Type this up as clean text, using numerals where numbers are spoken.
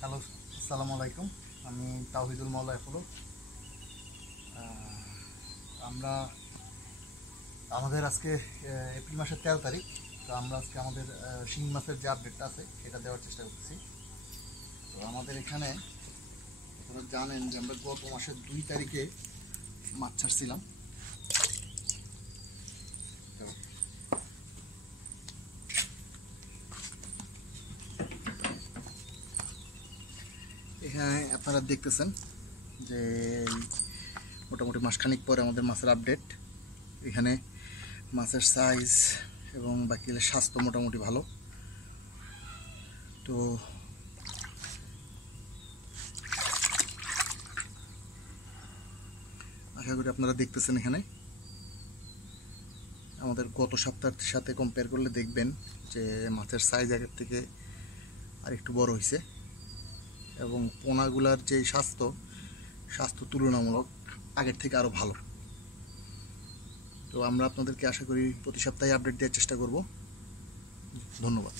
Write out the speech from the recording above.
Hello, আসসালামু আলাইকুম। আমি তাওহিদুল মাওলা এফলো। আমরা আমাদের আজকে এপ্রিল মাসের 13 তারিখ। তো আমরা আজকে আমাদের শিং মাছের যে আপডেটটা আছে সেটা দেওয়ার চেষ্টা করতেছি। তো আমাদের এখানে আপনারা জানেন যে আমরা গত মাসের 2 তারিখে মাছ ছাড়ছিলাম। তো এখানে আপনারা দেখতেছেন যে মোটামুটি মাসখানিক পরে আমাদের মাছের আপডেট। এখানে মাছের সাইজ এবং বাকি স্বাস্থ্য মোটামুটি ভালো। তো আশা করি আপনারা দেখতেছেন এখানে আমাদের গত সপ্তাহের সাথে কম্পেয়ার করলে দেখবেন যে মাছের সাইজ আগের থেকে আর একটু বড় হয়েছে এবং পোনাগুলার যে স্বাস্থ্য তুলনামূলক আগের থেকে আরও ভালো। তো আমরা আপনাদেরকে আশা করি প্রতি সপ্তাহে আপডেট দেওয়ার চেষ্টা করব। ধন্যবাদ।